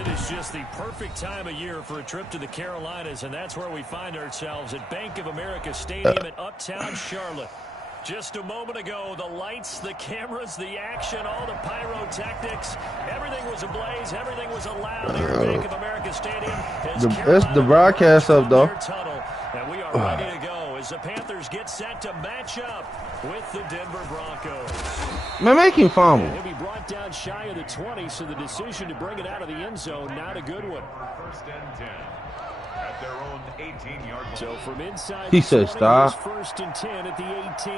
It is just the perfect time of year for a trip to the Carolinas, and that's where we find ourselves at Bank of America Stadium in Uptown Charlotte. Just a moment ago, the lights, the cameras, the action, all the pyrotechnics, everything was ablaze, everything was allowed here at Bank of America Stadium. That's the broadcast up, though. Tunnel, and we are ready to go as the Panthers get set to match up with the Denver Broncos. Man, make him fumble. He'll be brought down shy of the 20, so the decision to bring it out of the end zone, not a good one. First and 10 at their own 18-yard line. So from inside, he said stop. First and 10 at the 18.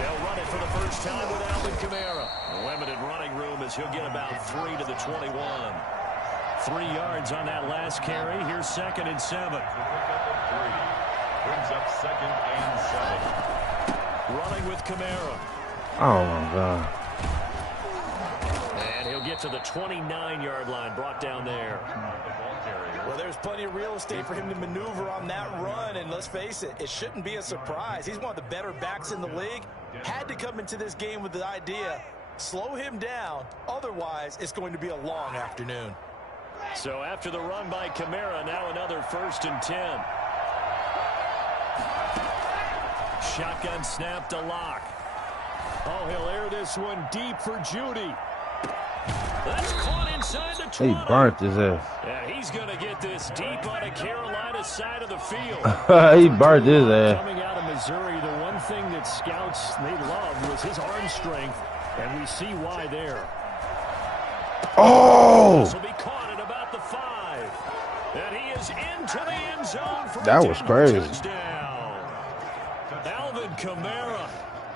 They'll run it for the first time with Alvin Kamara. Limited running room as he'll get about 3 to the 21. 3 yards on that last carry. Here's 2nd and 7. Brings up 2nd and 7. Running with Kamara. Oh, my God. And he'll get to the 29-yard line, brought down there. Well, there's plenty of real estate for him to maneuver on that run, and let's face it, it shouldn't be a surprise. He's one of the better backs in the league. Had to come into this game with the idea, slow him down, otherwise it's going to be a long afternoon. So after the run by Kamara, now another 1st and 10. Shotgun snap to Locke. Oh, he'll air this one deep for Judy. That's caught inside the 20. He burnt his ass. Yeah, he's going to get this deep on the Carolina side of the field. He burnt his ass. Coming out of Missouri, the one thing that scouts they loved was his arm strength, and we see why there. Oh! This will be caught at about the 5. And he is into the end zone for that was crazy. Touchdown. Alvin Kamara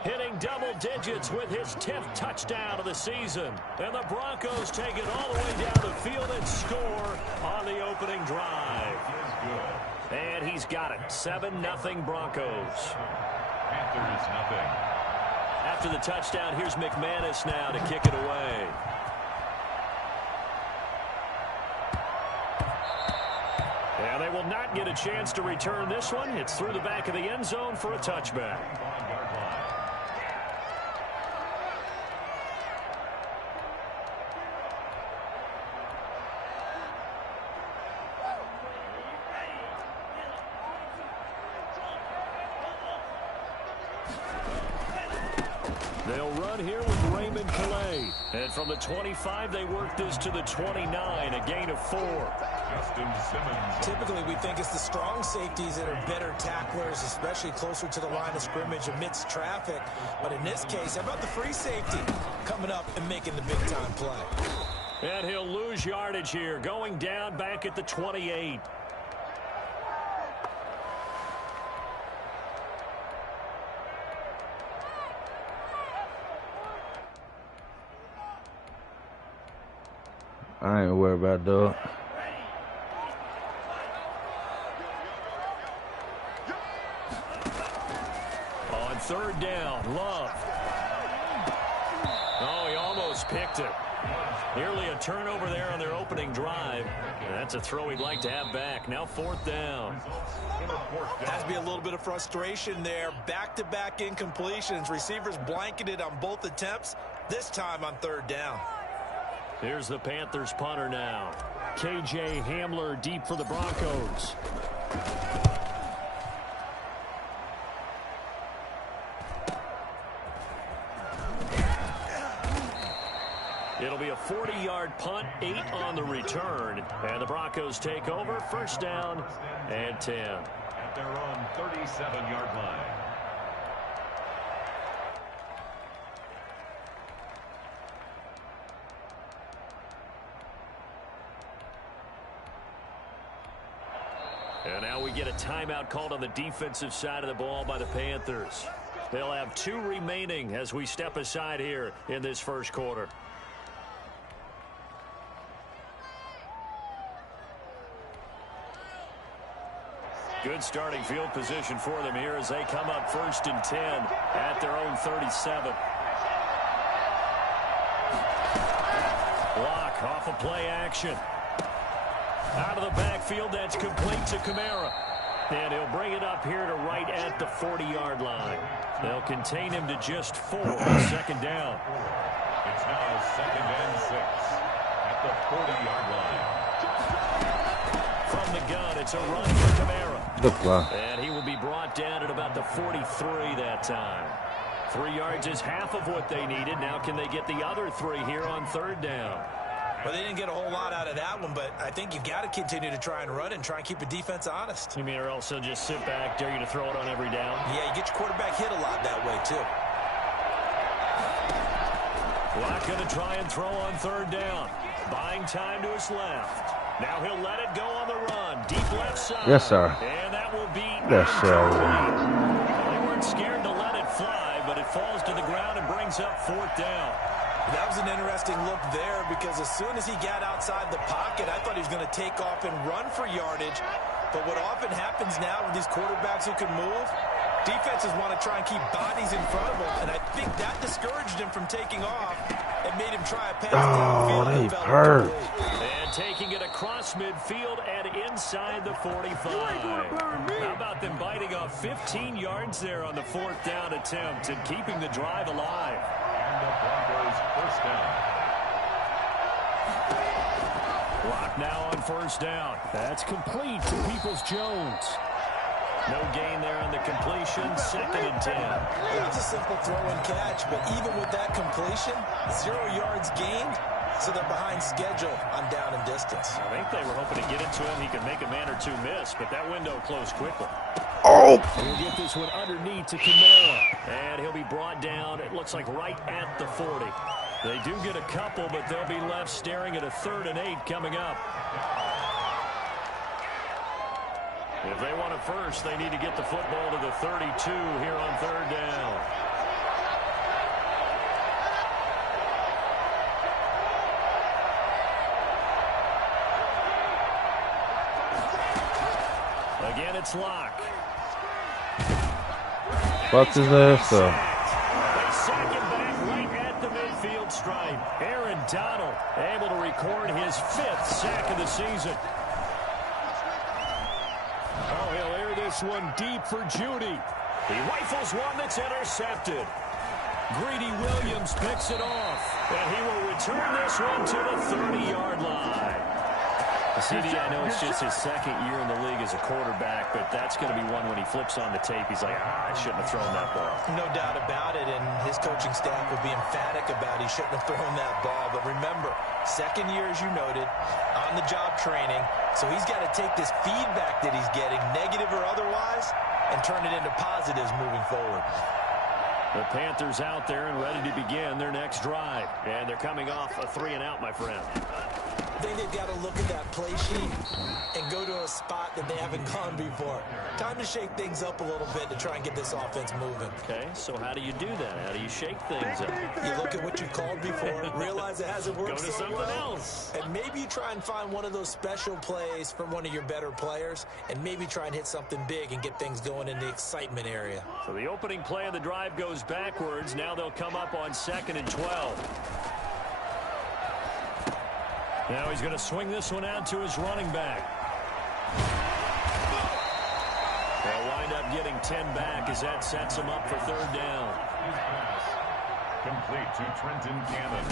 hitting double digits with his 10th touchdown of the season. And the Broncos take it all the way down the field and score on the opening drive. And he's got it. 7-0 Broncos. Panthers nothing. After the touchdown, here's McManus now to kick it away. And they will not get a chance to return this one. It's through the back of the end zone for a touchback. They'll run here with Raymond Calais. And from the 25, they work this to the 29, a gain of 4. Justin Simmons. Typically, we think it's the strong safeties that are better tacklers, especially closer to the line of scrimmage amidst traffic. But in this case, how about the free safety coming up and making the big-time play? And he'll lose yardage here, going down back at the 28. I ain't worried about dog. On 3rd down, Love. Oh, he almost picked it. Nearly a turnover there on their opening drive. And that's a throw he'd like to have back. Now 4th down. Has to be a little bit of frustration there. Back-to-back incompletions. Receivers blanketed on both attempts, this time on 3rd down. Here's the Panthers punter now. KJ Hamler deep for the Broncos. It'll be a 40-yard punt, 8 on the return. And the Broncos take over, 1st down and 10. At their own 37-yard line. And now we get a timeout called on the defensive side of the ball by the Panthers. They'll have 2 remaining as we step aside here in this first quarter. Good starting field position for them here as they come up 1st and 10 at their own 37. Block off of play action. Out of the backfield, that's complete to Kamara. And he'll bring it up here to right at the 40-yard line. They'll contain him to just 4 on second down. It's now 2nd and 6 at the 40-yard line. From the gun, it's a run for Kamara. Good fly. And he will be brought down at about the 43 that time. 3 yards is half of what they needed. Now can they get the other 3 here on third down? Well, they didn't get a whole lot out of that one, but I think you've got to continue to try and run and try and keep the defense honest. You mean or else they'll just sit back, dare you to throw it on every down? Yeah, you get your quarterback hit a lot that way, too. Locke going to try and throw on third down. Buying time to his left. Now he'll let it go on the run. Deep left side. Yes, sir. And that will be Yes, sir. They weren't scared to let it fly, but it falls to the ground and brings up 4th down. That was an interesting look there because as soon as he got outside the pocket, I thought he was going to take off and run for yardage. But what often happens now with these quarterbacks who can move, defenses want to try and keep bodies in front of them, and I think that discouraged him from taking off and made him try a pass downfield. Oh, they hurt. And taking it across midfield and inside the 45. How about them biting off 15 yards there on the 4th down attempt and keeping the drive alive? And the Broncos 1st down. Clock now on 1st down. That's complete to Peoples-Jones. No gain there on the completion. 2nd and 10. It's a simple throw and catch, but even with that completion, 0 yards gained, so they're behind schedule on down and distance. I think they were hoping to get it to him. He could make a man or two miss, but that window closed quickly. Oh! He'll get this one underneath to Kamara. And he'll be brought down, it looks like right at the 40. They do get a couple, but they'll be left staring at a 3rd and 8 coming up. If they want a first, they need to get the football to the 32 here on 3rd down. Again, it's Locke. Fucked his ass up. They sack him back right at the midfield stripe. Aaron Donald able to record his 5th sack of the season. Oh, he'll air this one deep for Judy. He rifles one that's intercepted. Greedy Williams picks it off, and he will return this one to the 30-yard line. CD, I know it's just his 2nd year in the league as a quarterback, but that's going to be one when he flips on the tape. He's like, I shouldn't have thrown that ball. No doubt about it, and his coaching staff will be emphatic about he shouldn't have thrown that ball. But remember, 2nd year, as you noted, on-the-job training, so he's got to take this feedback that he's getting, negative or otherwise, and turn it into positives moving forward. The Panthers out there and ready to begin their next drive. And they're coming off a 3-and-out, my friend. I think they've got to look at that play sheet and go to a spot that they haven't gone before. Time to shake things up a little bit to try and get this offense moving. Okay, so how do you do that? How do you shake things up? You look at what you called before, realize it hasn't worked Go to so something well, else. and maybe you try and find one of those special plays from one of your better players, and maybe try and hit something big and get things going in the excitement area. So the opening play of the drive goes backwards. Now they'll come up on 2nd and 12. Now he's going to swing this one out to his running back. They'll wind up getting 10 back as that sets him up for 3rd down. Complete to Trenton Cannon.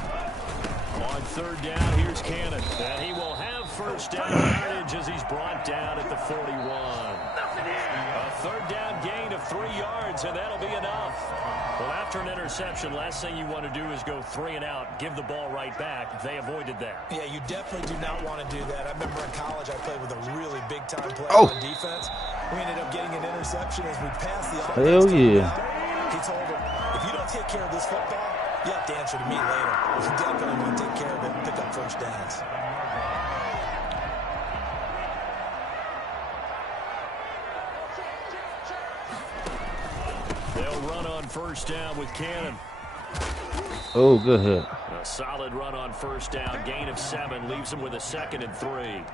On 3rd down, here's Cannon. And he will have 1st down yardage as he's brought down at the 41. A 3rd down gain of 3 yards, and that'll be enough. Well, after an interception, last thing you want to do is go 3 and out, give the ball right back. They avoided that. Yeah, you definitely do not want to do that. I remember in college I played with a really big-time player Oh. on defense. We ended up getting an interception as we passed the offense. Hell yeah. He told him, if you don't take care of this football, you have to answer to me later. You definitely want to take care of it and pick up 1st downs. They'll run on 1st down with Cannon. Oh, good hit. A solid run on 1st down. Gain of 7 leaves them with a 2nd and 3.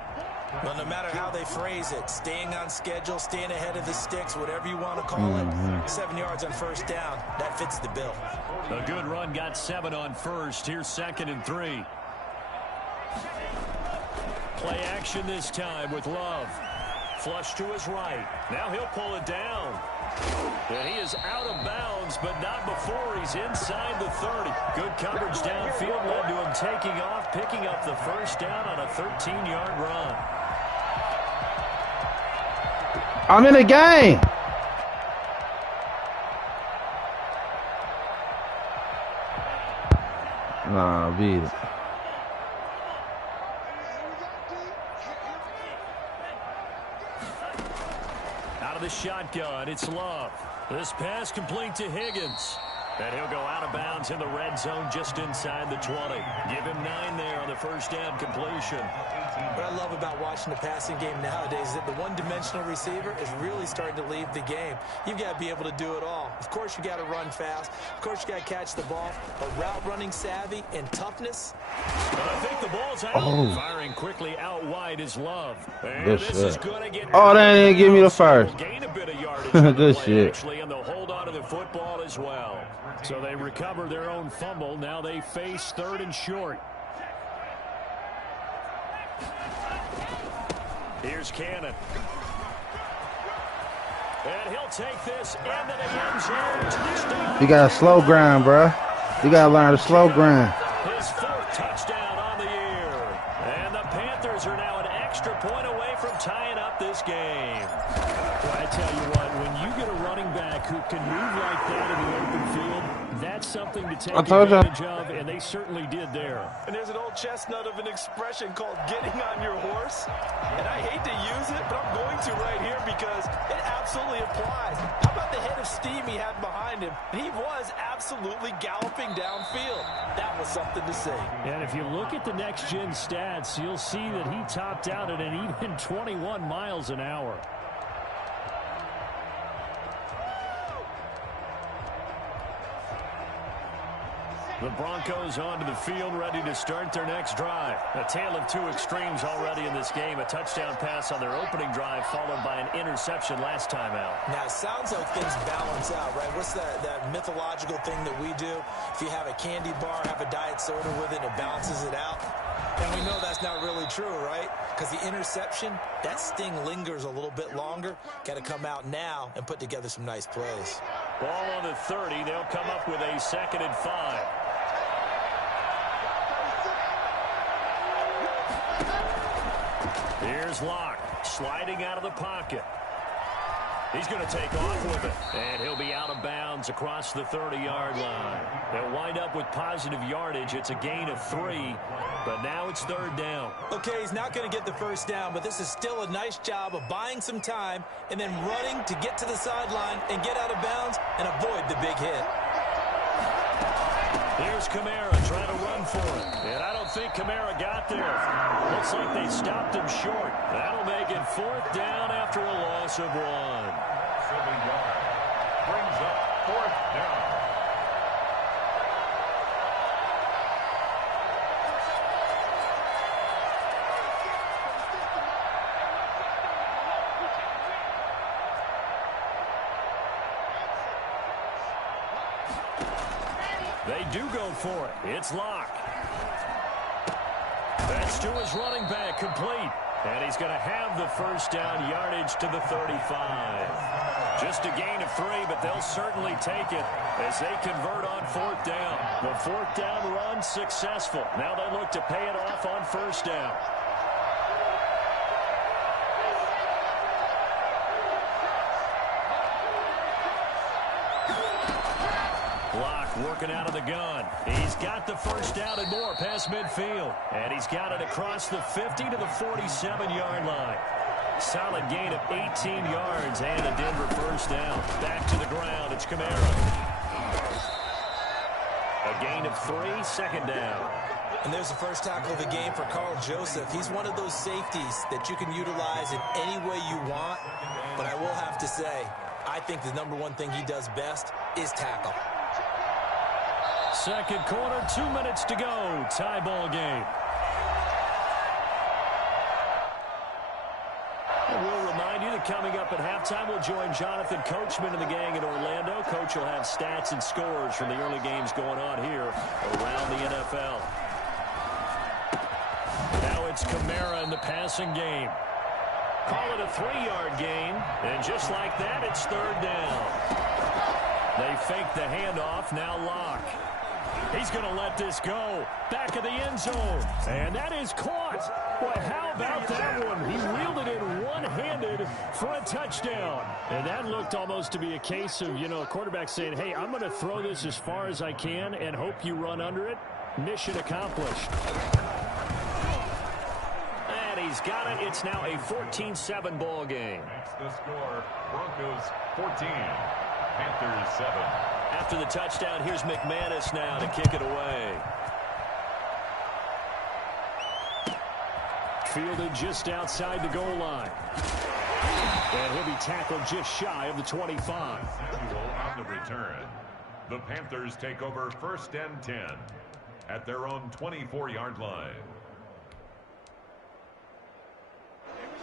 Well, no matter how they phrase it, staying on schedule, staying ahead of the sticks, whatever you want to call it, 7 yards on 1st down, that fits the bill. A good run got 7 on 1st. Here's 2nd and 3. Play action this time with Love. flush to his right. Now he'll pull it down. And he is out of bounds, but not before he's inside the 30. Good coverage downfield led to him taking off, picking up the first down on a 13-yard run. I'm in the game. Nah, beat it. Out of the shotgun, it's Love. This pass complete to Higgins. And he'll go out of bounds in the red zone just inside the 20. Give him 9 there on the first down completion. What I love about watching the passing game nowadays is that the one-dimensional receiver is really starting to leave the game. You've got to be able to do it all. Of course, you got to run fast. Of course, you got to catch the ball. But route running savvy and toughness. But I think the ball's out. Oh. Firing quickly out wide is Love. And Good this shit. is going to get. Oh, they didn't give me the first. Gain a bit of yardage on the Good play, shit. actually, and they'll hold on to the football as well. So they recover their own fumble. Now they face 3rd and short. Here's Cannon. And he'll take this into the end zone. Touchdown. You got a slow grind, bro. You got to learn to slow grind. His 4th touchdown on the year. And the Panthers are now an extra point away from tying up this game. Well, I tell you what, when you get a running back who can move like that in the open field, that's something to take advantage of, and they certainly did there. And there's an old chestnut of an expression called getting on your horse. And I hate to use it, but I'm going to right here because it absolutely applies. How about the head of steam he had behind him? He was absolutely galloping downfield. That was something to see. And if you look at the next-gen stats, you'll see that he topped out at an even 21 miles an hour. The Broncos onto the field, ready to start their next drive. A tale of 2 extremes already in this game. A touchdown pass on their opening drive, followed by an interception last time out. Now, it sounds like things balance out, right? What's that mythological thing that we do? If you have a candy bar, have a diet soda with it, it balances it out. And we know that's not really true, right? Because the interception, that sting lingers a little bit longer. Got to come out now and put together some nice plays. Ball on the 30. They'll come up with a 2nd and 5. Here's Locke, sliding out of the pocket. He's going to take off with it, and he'll be out of bounds across the 30-yard line. They'll wind up with positive yardage. It's a gain of 3, but now it's 3rd down. Okay, he's not going to get the first down, but this is still a nice job of buying some time and then running to get to the sideline and get out of bounds and avoid the big hit. Here's Kamara trying to run for it. And I don't think Kamara got there. Looks like they stopped him short. That'll make it 4th down after a loss of 1. 7 yards. Brings up 4th down. They do go for it. It's Locke. That's to his running back, complete. And he's going to have the first down, yardage to the 35. Just a gain of 3, but they'll certainly take it as they convert on 4th down. The 4th down run successful. Now they look to pay it off on 1st down. Working out of the gun. He's got the first down and more past midfield. And he's got it across the 50 to the 47-yard line. Solid gain of 18 yards and a Denver first down. Back to the ground. It's Kamara. A gain of 3, 2nd down. And there's the first tackle of the game for Carl Joseph. He's one of those safeties that you can utilize in any way you want. But I will have to say, I think the #1 thing he does best is tackle. Second quarter, 2 minutes to go. Tie ball game. And we'll remind you that coming up at halftime, we'll join Jonathan Coachman and the gang in Orlando. Coach will have stats and scores from the early games going on here around the NFL. Now it's Kamara in the passing game. Call it a 3-yard gain. And just like that, it's third down. They fake the handoff. Now Locke. He's going to let this go. Back of the end zone. And that is caught. Boy, how about that one? He reeled it in one-handed for a touchdown. And that looked almost to be a case of, a quarterback saying, hey, I'm going to throw this as far as I can and hope you run under it. Mission accomplished. And he's got it. It's now a 14-7 ball game. That's the score. Broncos 14, Panthers 7. After the touchdown, here's McManus now to kick it away. Fielded just outside the goal line. And he'll be tackled just shy of the 25. On the return, the Panthers take over 1st and 10 at their own 24-yard line.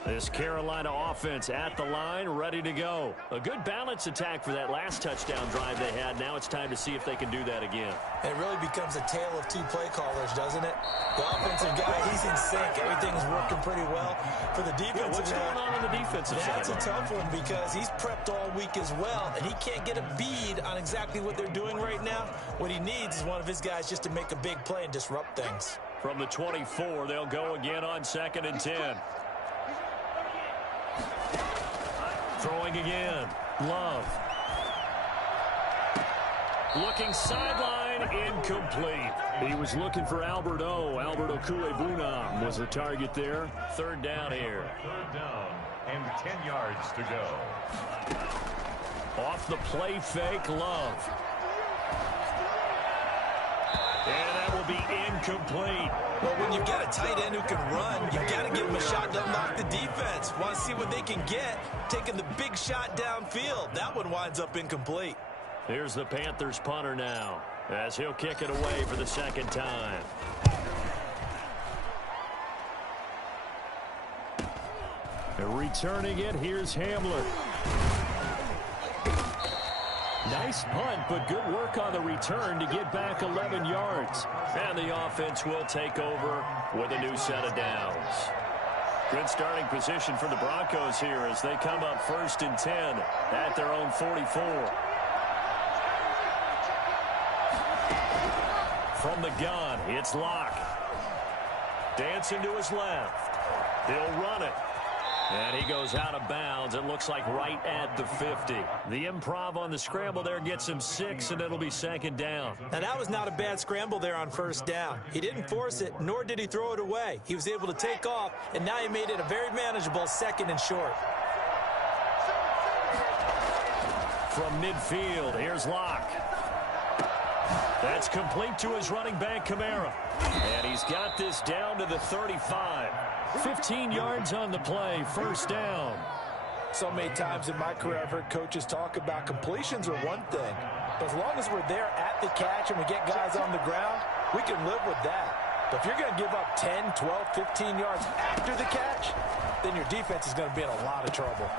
This Carolina offense at the line, ready to go. A good balance attack for that last touchdown drive they had. Now it's time to see if they can do that again. It really becomes a tale of two play callers, doesn't it? The offensive guy, he's in sync. Everything's working pretty well. For the defensive what's going on the defensive side? That's a tough one because he's prepped all week as well, and he can't get a bead on exactly what they're doing right now. What he needs is one of his guys just to make a big play and disrupt things. From the 24, they'll go again on 2nd and 10. Throwing again. Love. Looking sideline, incomplete. He was looking for Alberto. Alberto Kuebuna was the target there. Third down here. Third down and 10 yards to go. Off the play fake, Love. And that will be incomplete. Well, when you've got a tight end who can run, you've got to give him a shot to unlock the defense. Want to see what they can get, taking the big shot downfield. That one winds up incomplete. Here's the Panthers punter now, as he'll kick it away for the second time. And returning it, here's Hamler. Nice punt, but good work on the return to get back 11 yards. And the offense will take over with a new set of downs. Good starting position for the Broncos here as they come up 1st and 10 at their own 44. From the gun, it's Locke. Dancing to his left. He'll run it. And he goes out of bounds. It looks like right at the 50. The improv on the scramble there gets him 6, and it'll be 2nd down. Now, that was not a bad scramble there on 1st down. He didn't force it, nor did he throw it away. He was able to take off, and now he made it a very manageable 2nd and short. From midfield, here's Locke. That's complete to his running back, Kamara. And he's got this down to the 35. 15 yards on the play, 1st down. So many times in my career, I've heard coaches talk about completions are one thing. But as long as we're there at the catch and we get guys on the ground, we can live with that. But if you're going to give up 10, 12, 15 yards after the catch, then your defense is going to be in a lot of trouble.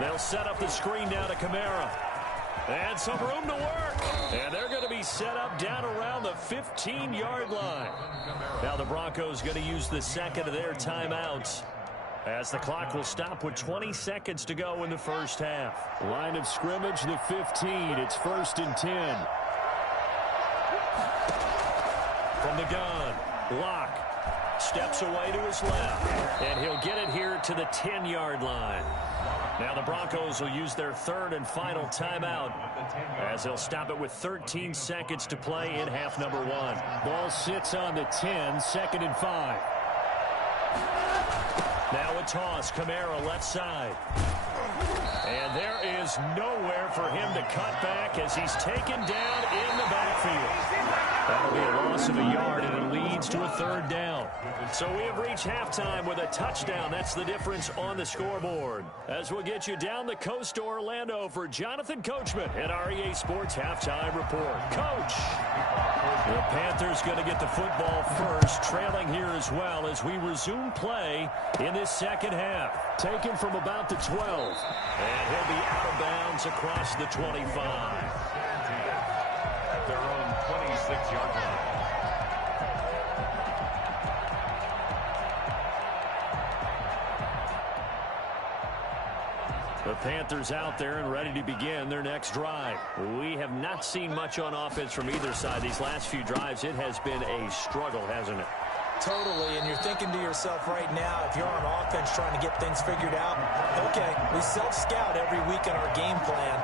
They'll set up the screen down to Kamara. And some room to work. And they're going to be set up down around the 15-yard line. Now the Broncos going to use the second of their timeouts as the clock will stop with 20 seconds to go in the first half. Line of scrimmage, the 15. It's 1st and 10. From the gun, Locke steps away to his left. And he'll get it here to the 10-yard line. Now the Broncos will use their 3rd and final timeout as they'll stop it with 13 seconds to play in half number 1. Ball sits on the 10, 2nd and 5. Now a toss, Kamara left side. And there is nowhere for him to cut back as he's taken down in the backfield. That'll be a loss of a yard, and it leads to a 3rd down. So we have reached halftime with a touchdown. That's the difference on the scoreboard. As we'll get you down the coast to Orlando for Jonathan Coachman at our EA Sports Halftime Report. Coach! The Panthers going to get the football first, trailing here as well as we resume play in this second half. Taken from about the 12. And he'll be out of bounds across the 25. At their own 26-yard line. The Panthers out there and ready to begin their next drive. We have not seen much on offense from either side. These last few drives, it has been a struggle, hasn't it? Totally, and you're thinking to yourself right now, if you're on offense trying to get things figured out, okay, we self-scout every week on our game plan.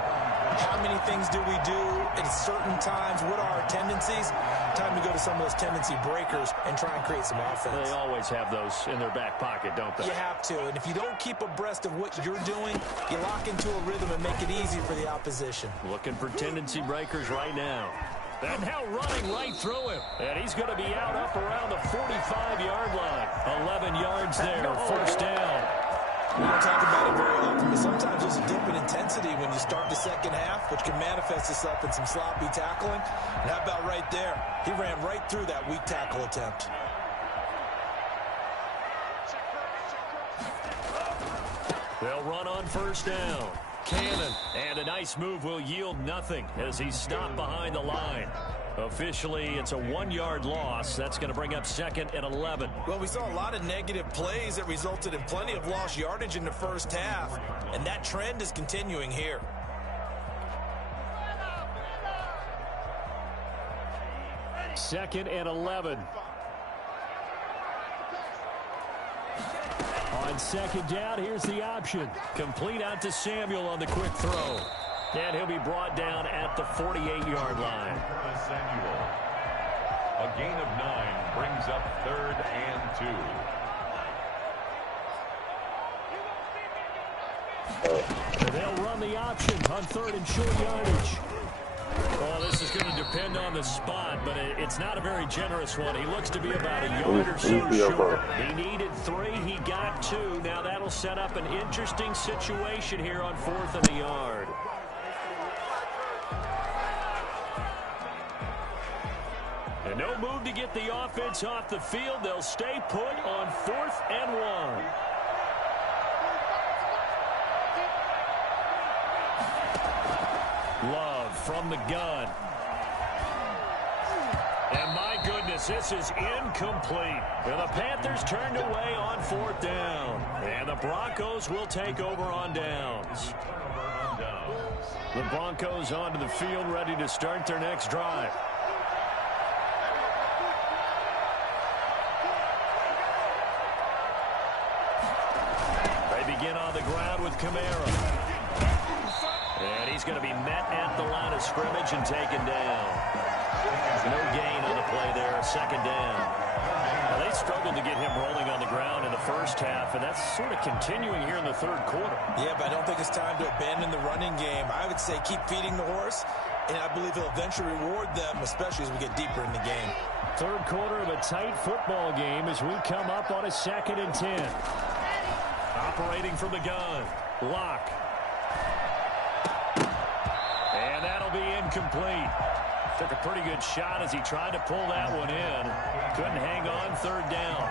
How many things do we do at certain times? What are our tendencies? Time to go to some of those tendency breakers and try and create some offense. They always have those in their back pocket, don't they? You have to, and if you don't keep abreast of what you're doing, you lock into a rhythm and make it easy for the opposition. Looking for tendency breakers right now. And now running right through him. And he's going to be out up around the 45-yard line. 11 yards there, first down. We don't talk about it very often, but sometimes there's a dip in intensity when you start the second half, which can manifest itself in some sloppy tackling. And how about right there? He ran right through that weak tackle attempt. They'll run on first down. Cannon, and a nice move will yield nothing as he's stopped behind the line. Officially, it's a 1-yard loss. That's going to bring up 2nd and 11. Well, we saw a lot of negative plays that resulted in plenty of lost yardage in the first half, and that trend is continuing here. Second and 11. On second down, here's the option. Complete out to Samuel on the quick throw. And he'll be brought down at the 48-yard line. Samuel. A gain of 9 brings up 3rd and 2. They'll run the option on 3rd and short yardage. Well, this is going to depend on the spot, but it's not a very generous one. He looks to be about a yard or so short. He needed 3. He got 2. Now that'll set up an interesting situation here on 4th and a yard. And no move to get the offense off the field. They'll stay put on 4th and 1. Love from the gun. And my goodness, this is incomplete. And the Panthers turned away on 4th down. And the Broncos will take over on downs. The Broncos onto the field, ready to start their next drive. They begin on the ground with Kamara. And he's going to be met at the line of scrimmage and taken down. No gain on the play there, 2nd down. Now, they struggled to get him rolling on the ground in the first half, and that's sort of continuing here in the 3rd quarter. Yeah, but I don't think it's time to abandon the running game. I would say keep feeding the horse, and I believe he'll eventually reward them, especially as we get deeper in the game. 3rd quarter of a tight football game as we come up on a 2nd and 10. Operating from the gun. Lock. And that'll be incomplete. Took a pretty good shot as he tried to pull that one in. Couldn't hang on 3rd down.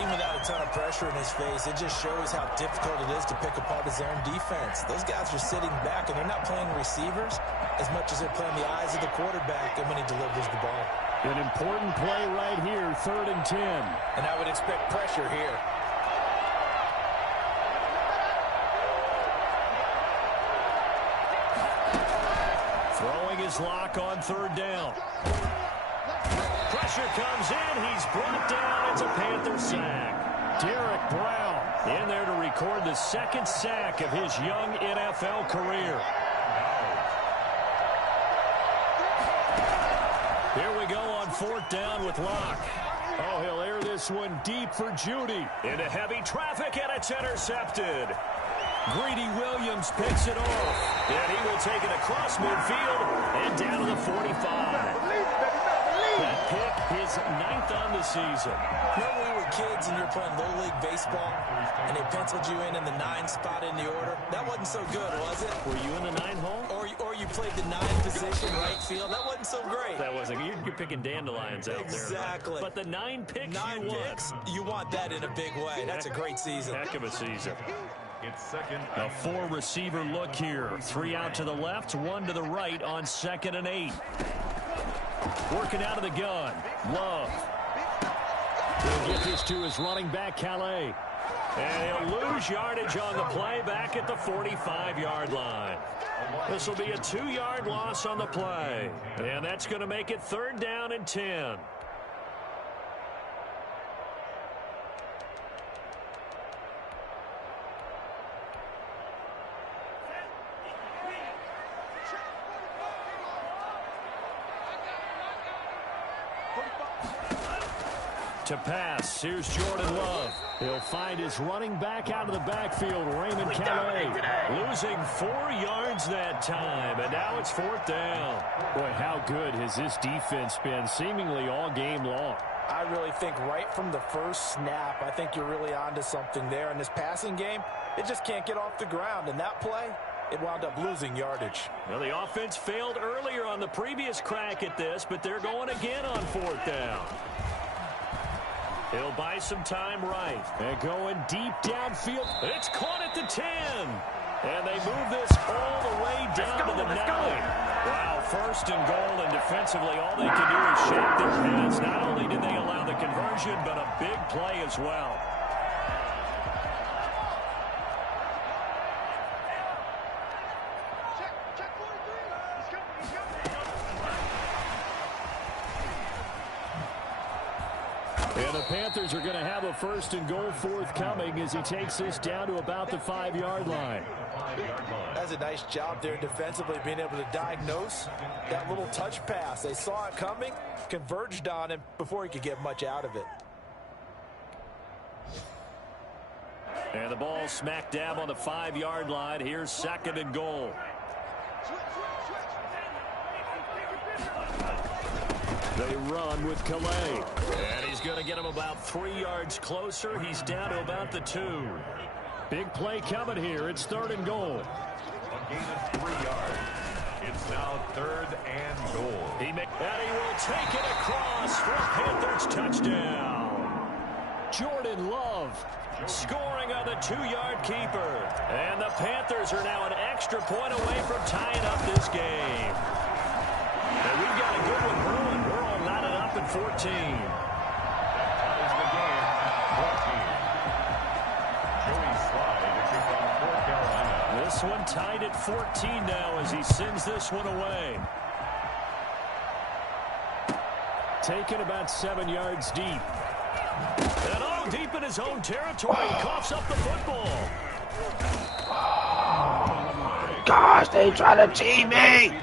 Even without a ton of pressure in his face, it just shows how difficult it is to pick apart his own defense. Those guys are sitting back, and they're not playing receivers as much as they're playing the eyes of the quarterback and when he delivers the ball. An important play right here, 3rd and 10. And I would expect pressure here. Throwing his lock on 3rd down. Pressure comes in. He's brought down. It's a Panther sack. Derek Brown in there to record the 2nd sack of his young NFL career. Here we go on 4th down with Locke. Oh, he'll air this one deep for Judy. Into heavy traffic, and it's intercepted. Greedy Williams picks it off. And he will take it across midfield and down to the 45. That pick is 9th on the season. Remember when we were kids and you were playing Little League Baseball and they penciled you in the 9 spot in the order? That wasn't so good, was it? Were you in the 9 hole? Or you played the 9 position, right field? That wasn't so great. That wasn't. You're picking dandelions out there. Exactly. But the 9 picks 9 picks, you want that in a big way. That's a great season. Heck of a season. It's 2nd. A 4-receiver look here. 3 out to the left, 1 to the right on 2nd and 8. Working out of the gun. Love. He'll get this to his running back, Calais. And he'll lose yardage on the play back at the 45-yard line. This will be a 2-yard loss on the play. And that's going to make it 3rd down and 10. To pass, here's Jordan Love. He'll find his running back out of the backfield, Raymond Calais. Losing 4 yards that time, and now it's 4th down. Boy, how good has this defense been seemingly all game long? I really think right from the first snap, I think you're really onto something there. In this passing game, it just can't get off the ground. And that play, it wound up losing yardage. Well, the offense failed earlier on the previous crack at this, but they're going again on 4th down. He'll buy some time right. And going deep downfield. It's caught at the 10. And they move this all the way down to the 9. Wow, 1st and goal, and defensively all they can do is shake their heads. Not only did they allow the conversion, but a big play as well. And the Panthers are going to have a 1st and goal forthcoming as he takes this down to about the 5-yard line. That's a nice job there defensively, being able to diagnose that little touch pass. They saw it coming, converged on him before he could get much out of it. And the ball smack dab on the 5-yard line. Here's 2nd and goal. They run with Calais. And he's going to get him about 3 yards closer. He's down to about the 2. Big play coming here. It's 3rd and goal. A gain of 3 yards. It's now 3rd and goal. And he will take it across for a Panthers touchdown. Jordan Love scoring on the 2-yard keeper. And the Panthers are now an extra point away from tying up this game. And we've got a good one brewing. We're all knotted up at 14. That ties the game at 14. Joey Slye to kick off for Carolina. This one tied at 14 now as he sends this one away. taken about 7 yards deep. And all deep in his own territory, coughs up the football. Gosh, they try to cheat me.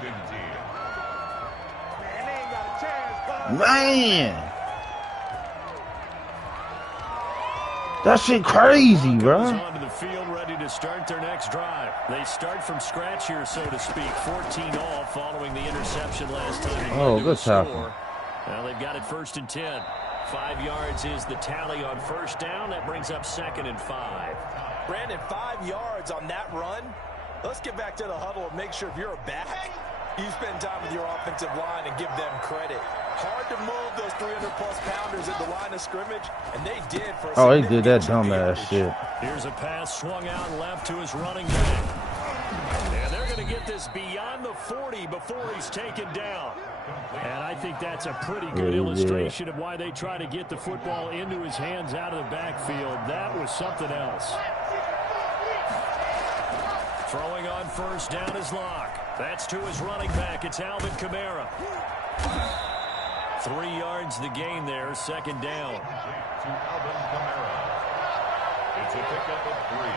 Man. That shit crazy, bro. Onto the field, ready to start their next drive. They start from scratch here, so to speak. 14 all following the interception last time. Oh, good tackle. Well, they've got it 1st and 10. 5 yards is the tally on 1st down. That brings up 2nd and 5. Brandon, 5 yards on that run. Let's get back to the huddle and make sure if you're a back, you spend time with your offensive line and give them credit. Hard to move those 300-plus pounders at the line of scrimmage, and they did for a Oh, they did that dumbass shit. Here's a pass swung out left to his running back. And they're going to get this beyond the 40 before he's taken down. And I think that's a pretty good illustration of why they try to get the football into his hands out of the backfield. That was something else. Throwing on 1st down is Locke. That's to his running back. It's Alvin Kamara. 3 yards the gain there, 2nd down. To Alvin Kamara. It's a pickup of 3.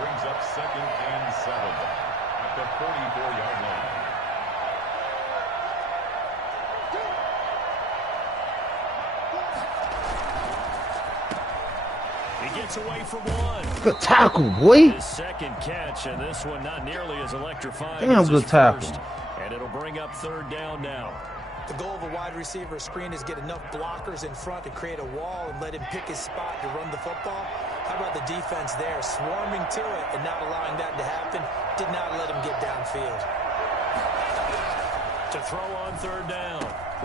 Brings up 2nd and 7 at the 44-yard line. He gets away from one. Good tackle, boy. His 2nd catch, and this one not nearly as electrifying. Damn, as his good tackle. first. And it'll bring up 3rd down now. The goal of a wide receiver screen is get enough blockers in front to create a wall and let him pick his spot to run the football. How about the defense there, swarming to it and not allowing that to happen? Did not let him get downfield. To throw on 3rd down.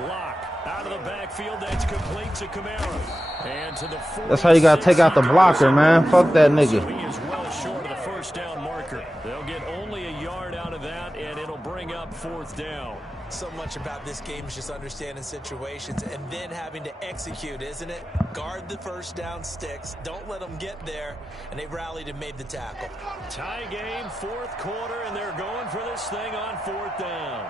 Locke out of the backfield. That's complete to Kamara. And to the 46. That's how you gotta take out the blocker, man. Fuck that nigga. He is well short of the 1st down marker. They'll get only a yard out of that, and it'll bring up 4th down. So much about this game is just understanding situations and then having to execute, isn't it? Guard the first down sticks. Don't let them get there. And they rallied and made the tackle. Tie game, fourth quarter, and they're going for this thing on fourth down.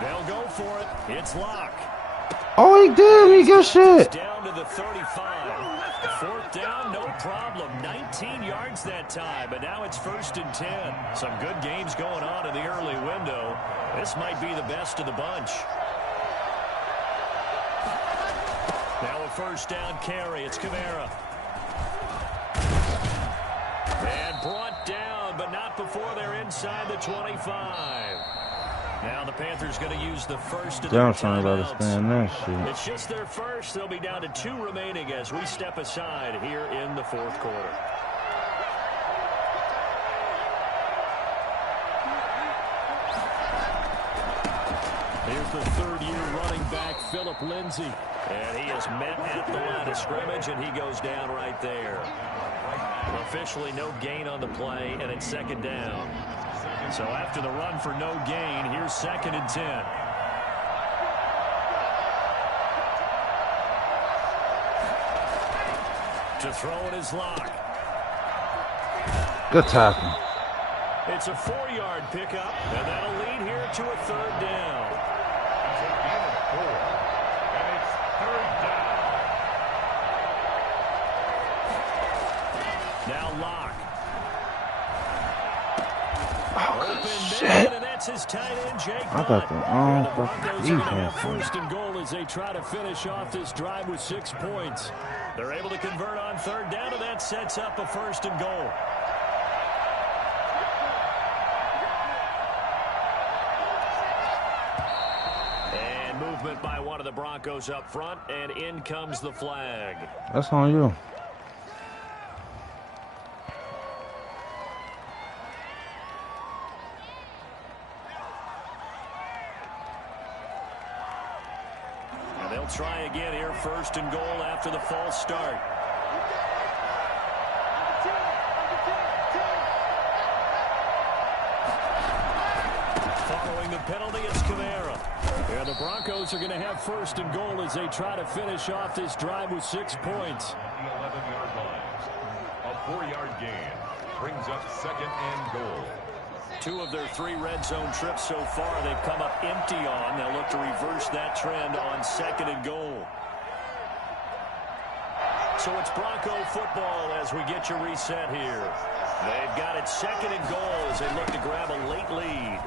They'll go for it. It's Locke. Oh, he did. He got shit. Down to the 35. Fourth down, no problem. 19 yards that time, but now it's 1st and 10. Some good games going on in the early window. This might be the best of the bunch. Now a first down carry. It's Kamara. And brought down, but not before they're inside the 25. Now the Panthers going to use the first of the Y'all trying to understand that shit. It's just their first. They'll be down to 2 remaining as we step aside here in the fourth quarter. Here's the third-year running back, Philip Lindsay. And he is met at the line of scrimmage, and he goes down right there. Officially no gain on the play, and it's 2nd down. So after the run for no gain, here's 2nd and 10. To throw it is Locke. Good tackle. It's a 4-yard pickup, and that'll lead here to a 3rd down. It's a gain of 4, and it's 3rd down. Now Locke. Shit. And that's his tight end, Jake I got the wrong the fucking Broncos are going to have defense. 1st and goal as they try to finish off this drive with 6 points. They're able to convert on 3rd down, and that sets up a 1st and goal. And movement by one of the Broncos up front, and in comes the flag. That's on you. Try again here, 1st and goal after the false start. Following the penalty, it's Kamara. Yeah, the Broncos are going to have 1st and goal as they try to finish off this drive with 6 points. The 11-yard line. A 4-yard gain brings up 2nd and goal. 2 of their 3 red zone trips so far they've come up empty on. They'll look to reverse that trend on 2nd and goal. So it's Bronco football as we get you reset here. They've got it 2nd and goal as they look to grab a late lead.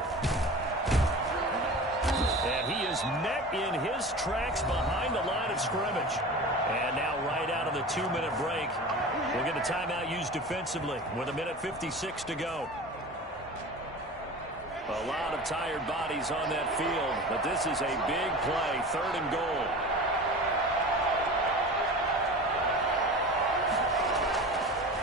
And he is met in his tracks behind the line of scrimmage. And now right out of the 2-minute break, we'll get a timeout used defensively with 1:56 to go. A lot of tired bodies on that field, but this is a big play, 3rd and goal.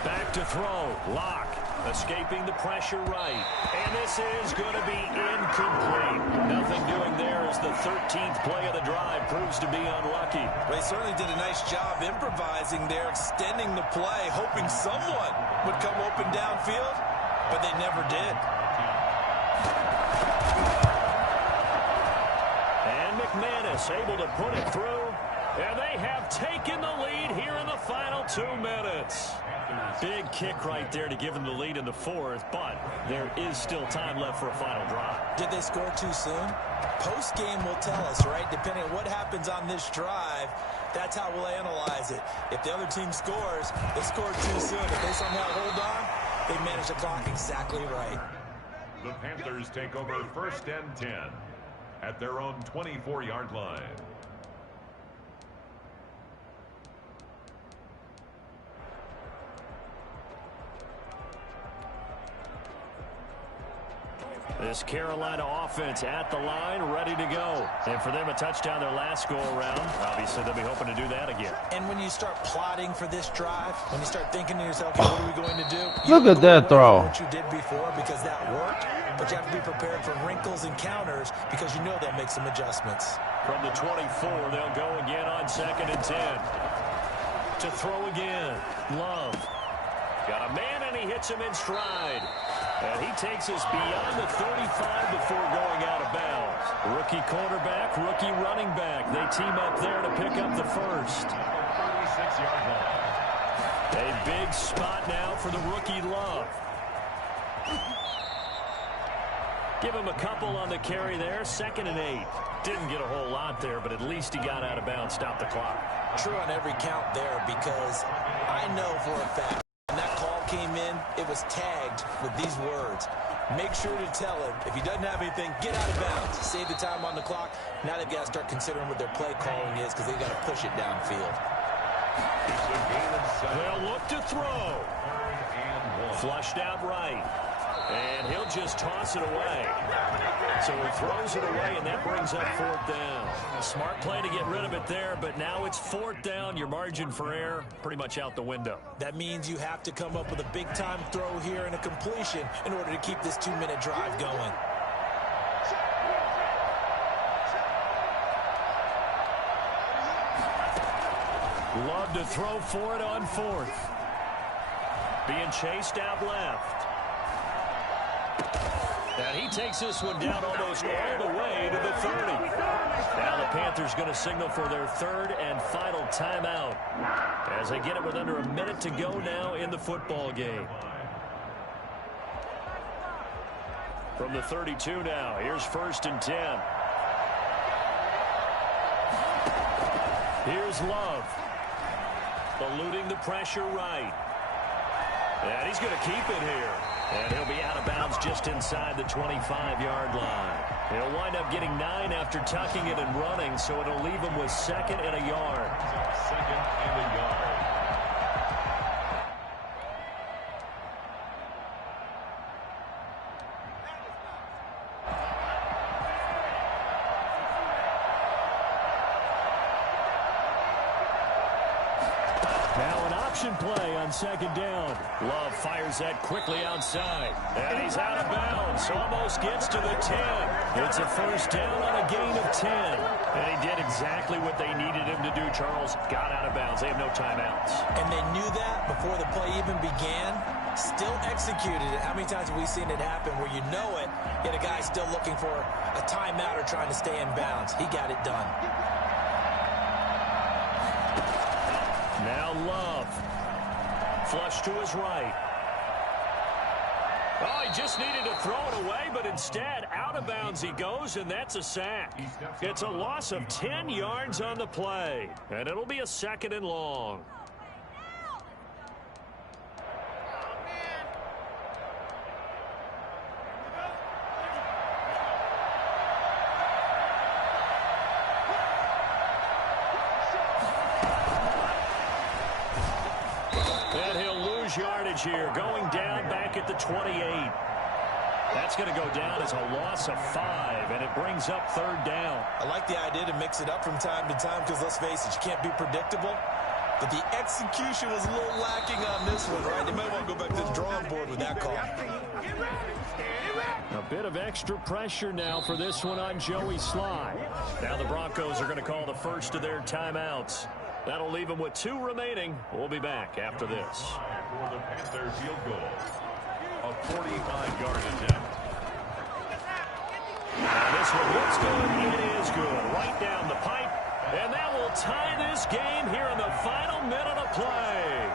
Back to throw, Locke, escaping the pressure right. And this is going to be incomplete. Nothing doing there as the 13th play of the drive proves to be unlucky. They certainly did a nice job improvising there, extending the play, hoping someone would come open downfield, but they never did. And McManus able to put it through. And they have taken the lead here in the final 2 minutes. Big kick right there to give them the lead in the 4th, but there is still time left for a final drive. Did they score too soon? Post-game will tell us, right? Depending on what happens on this drive, that's how we'll analyze it. If the other team scores, they scored too soon. If they somehow hold on, they manage the clock exactly right. The Panthers take over 1st and 10 at their own 24-yard line. This Carolina offense at the line, ready to go. And for them, a touchdown their last go-around. Obviously, they'll be hoping to do that again. And when you start plotting for this drive, when you start thinking to yourself, what are we going to do? Look at that throw. What you did before because that worked, but you have to be prepared for wrinkles and counters because you know they'll make some adjustments. From the 24, they'll go again on 2nd and 10. To throw again, Love. Got a man, and he hits him in stride. And he takes us beyond the 35 before going out of bounds. Rookie quarterback, rookie running back. They team up there to pick up the first. 36-yard line. A big spot now for the rookie Love. Give him a couple on the carry there. 2nd and 8. Didn't get a whole lot there, but at least he got out of bounds. Stop the clock. True on every count there, because I know for a fact when that call came in, it was tagged with these words. Make sure to tell him, if he doesn't have anything, get out of bounds. Save the time on the clock. Now they've got to start considering what their play calling is, because they've got to push it downfield. They'll look to throw. Flushed out right. And he'll just toss it away. So he throws it away, and that brings up 4th down. A smart play to get rid of it there, but now it's 4th down. Your margin for error pretty much out the window. That means you have to come up with a big-time throw here and a completion in order to keep this 2-minute drive going. Love to throw for it on 4th. Being chased out left. And he takes this one down almost all the way to the 30. Now the Panthers going to signal for their 3rd and final timeout as they get it with under a minute to go now in the football game. From the 32 now, here's 1st and 10. Here's Love. Eluding the pressure right. And he's going to keep it here. And he'll be out of bounds just inside the 25-yard line. He'll wind up getting 9 after tucking it and running, so it'll leave him with 2nd and a yard. 2nd and a yard. Now an option play on 2nd down. Love fires that quickly outside. And he's out of bounds. Almost gets to the 10. It's a 1st down on a gain of 10. And he did exactly what they needed him to do, Charles. Got out of bounds. They have no timeouts. And they knew that before the play even began. Still executed it. How many times have we seen it happen where you know it, yet a guy's still looking for a timeout or trying to stay in bounds? He got it done. Now Love. Flush to his right. Oh, he just needed to throw it away, but instead, out of bounds he goes, and that's a sack. It's a loss of 10 yards on the play, and it'll be a 2nd and long. Yardage here, going down back at the 28. That's going to go down as a loss of 5, and it brings up 3rd down. I like the idea to mix it up from time to time because, let's face it, you can't be predictable. But the execution was a little lacking on this one, right? They might want to go back to the drawing board with that call. A bit of extra pressure now for this one on Joey Sly. Now the Broncos are going to call the first of their timeouts. That'll leave them with 2 remaining. We'll be back after this. For the Panther field goal, a 45-yard attempt. Now this one looks good. It is good. Right down the pipe. And that will tie this game here in the final minute of play.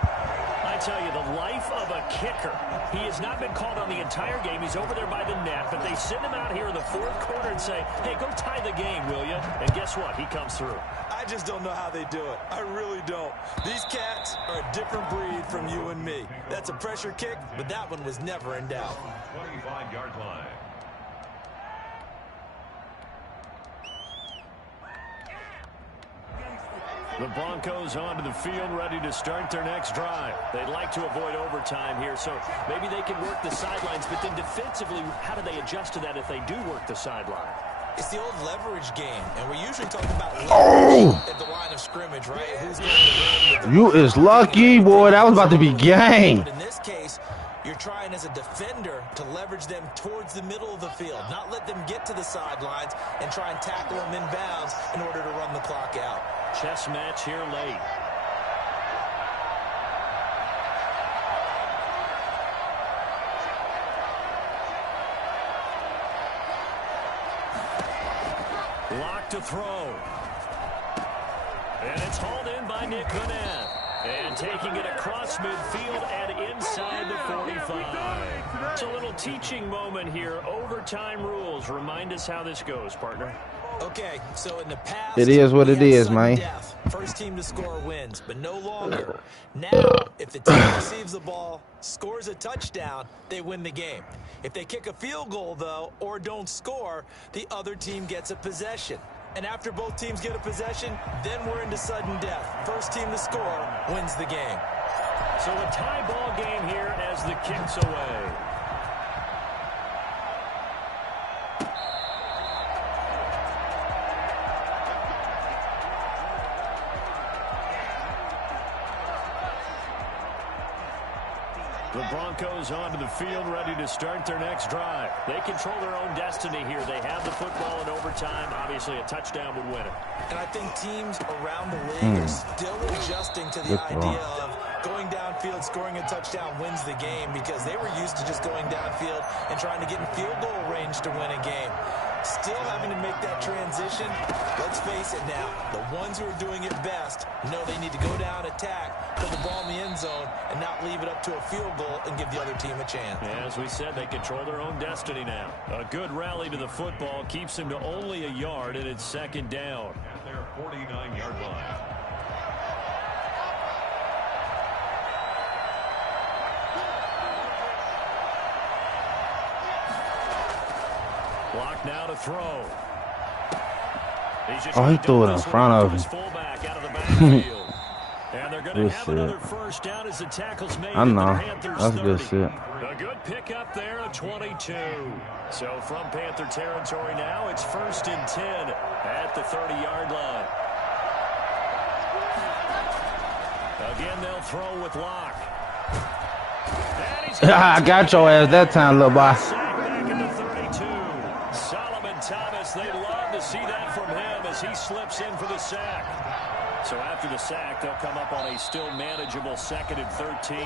I tell you, the life of a kicker. He has not been called on the entire game. He's over there by the net, but they send him out here in the 4th quarter and say, hey, go tie the game, will you? And guess what? He comes through. I just don't know how they do it. I really don't. These cats are a different breed from you and me. That's a pressure kick, but that one was never in doubt. 25-yard line. The Broncos onto the field, ready to start their next drive. They'd like to avoid overtime here, so maybe they can work the sidelines, but then defensively, how do they adjust to that if they do work the sideline? It's the old leverage game, and we usually talk about leverage at the line of scrimmage, right? Who's going to win? You is lucky, boy. That was about to be game. But in this case, you're trying as a defender to leverage them towards the middle of the field, not let them get to the sidelines and try and tackle them in bounds in order to run the clock out. Chess match here late. Lock to throw. And it's hauled in by Nick Vanette. And taking it across midfield and inside the 45. It's a little teaching moment here. Overtime rules. Remind us how this goes, partner. Okay, so in the past, It is what it is, man. First team to score wins, but no longer. Now, if the team receives the ball, scores a touchdown, they win the game. If they kick a field goal, though, or don't score, the other team gets a possession. And after both teams get a possession, then we're into sudden death. First team to score wins the game. So a tie ball game here as the kick's away. The Broncos onto the field, ready to start their next drive. They control their own destiny here. They have the football in overtime. Obviously, a touchdown would win it. And I think teams around the league are still adjusting to the idea of going downfield, scoring a touchdown wins the game, because they were used to just going downfield and trying to get in field goal range to win a game. Still having to make that transition. Let's face it now, the ones who are doing it best know they need to go down, attack, put the ball in the end zone, and not leave it up to a field goal and give the other team a chance. As we said, they control their own destiny now. A good rally to the football keeps them to only a yard, and it's second down. At their 49-yard line. Block now to throw. Oh, he threw it in front of him. Fullback out of the backfield. And they're going to have another first down as the tackle's made. I know. At the Panthers' That's a good 30. shit. A good pickup there at 22. So from Panther territory now, it's 1st and 10 at the 30-yard line. Again, they'll throw with Locke. I got your ass that time, little boy. Thomas, they'd love to see that from him as he slips in for the sack. So after the sack, they'll come up on a still manageable 2nd and 13.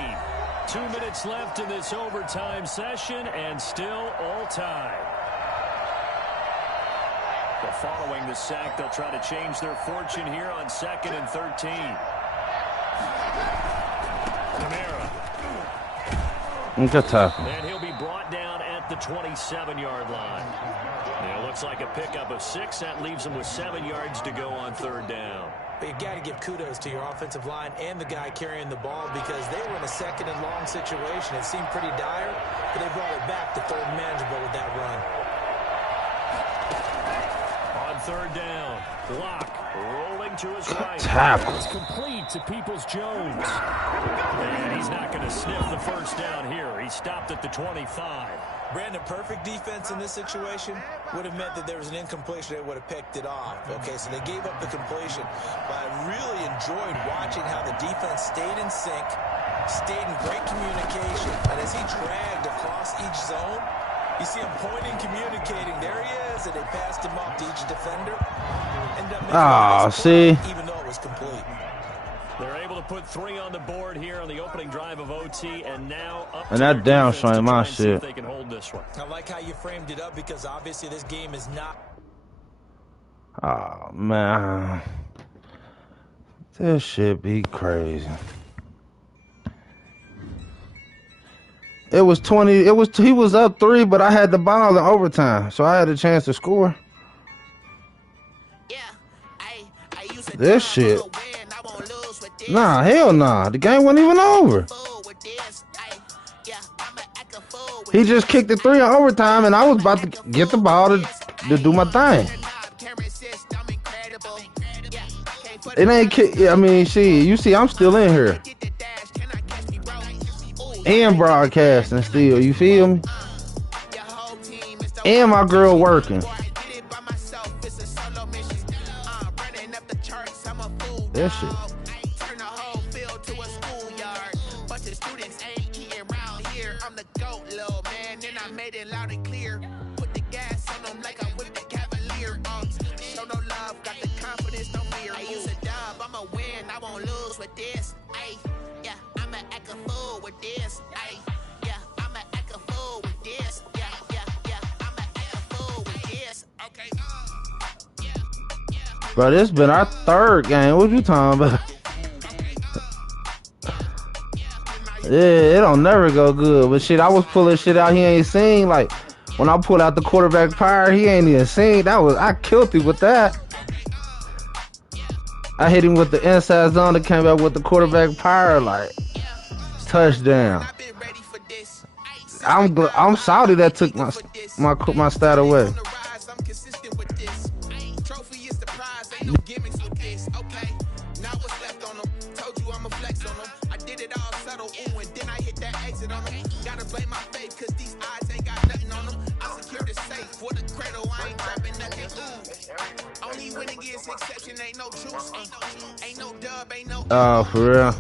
2 minutes left in this overtime session, and still all tied. But following the sack, they'll try to change their fortune here on 2nd and 13. Kamara. Good tackle. And he'll be brought down at the 27-yard line. It looks like a pickup of 6. That leaves them with 7 yards to go on 3rd down. But you've got to give kudos to your offensive line and the guy carrying the ball, because they were in a 2nd and long situation. It seemed pretty dire, but they brought it back to 3rd and manageable with that run. On 3rd down, Locke rolling to his right. Tackle. It's complete to Peoples-Jones. And he's not going to sniff the first down here. He stopped at the 25. Brandon, perfect defense in this situation would have meant that there was an incompletion. They would have picked it off. Okay, so they gave up the completion. But I really enjoyed watching how the defense stayed in sync, stayed in great communication. And as he dragged across each zone, you see him pointing, communicating. There he is, and they passed him off to each defender. See? Even though it was complete. They're able to put 3 on the board here on the opening drive of OT, and now up And to that their down defense to showing try my and see if shit. they can hold this one. I like how you framed it up, because obviously this game is not. Oh, man. This shit be crazy. It was 20. He was up 3, but I had the ball in overtime, so I had a chance to score. This shit. Nah, hell nah. The game wasn't even over. He just kicked the 3 in overtime, and I was about to get the ball to do my thing. It ain't kick. I mean, shit. You see, I'm still in here. And broadcasting still. You feel me? And my girl working. That shit. Turn the whole field to a schoolyard. Bunch of students ain't eating round here. I'm the GOAT, little man, and I made it loud and clear. Put the gas on them like I whipped the Cavalier. Show no love, got the confidence, no fear. I use a dub, I'ma win, I won't lose with this. Ay, yeah, I'ma act a fool with this. Ay, yeah, I'ma act a fool with this. Yeah, I'ma act a fool with this. Okay, yeah. Bro, this been our third game. What you talking about? Yeah, it don't never go good. But shit, I was pulling shit out he ain't seen. Like, when I pulled out the quarterback power, he ain't even seen. I killed him with that. I hit him with the inside zone that came out with the quarterback power, like, touchdown. I'm sorry that took my stat away. Oh, for real.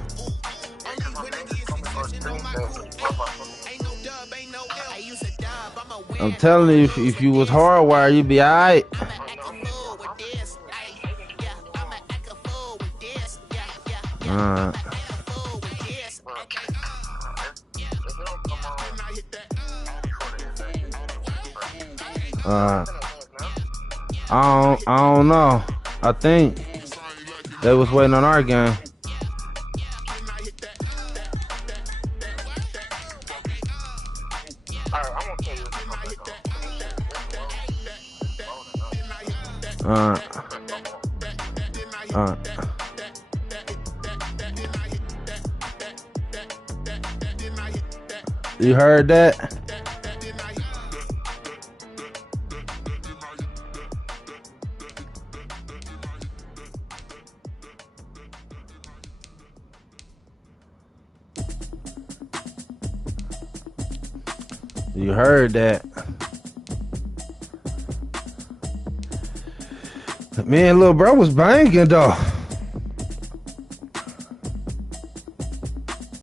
I'm telling you, if you was hardwired, you'd be alright. I don't know. I think they was waiting on our game. You heard that? You heard that. Me and little bro was banging though.